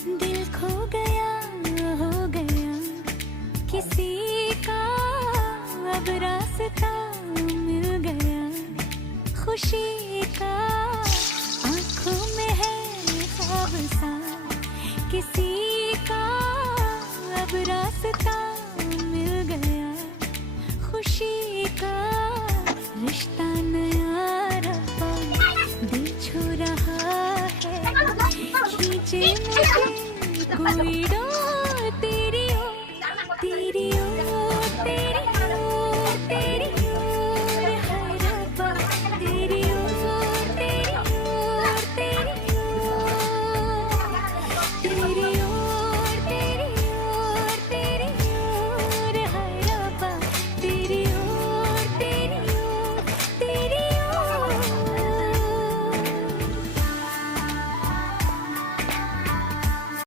दिल खो गया, हो गया किसी का, अब रास्ता मिल गया खुशी का। आंखों में है ख्वाब सा किसी का, अब रास्ता मिल गया खुशी का। रिश्ता नया रहा, दिल छू रहा है, खींचे मुझे कोई डोर।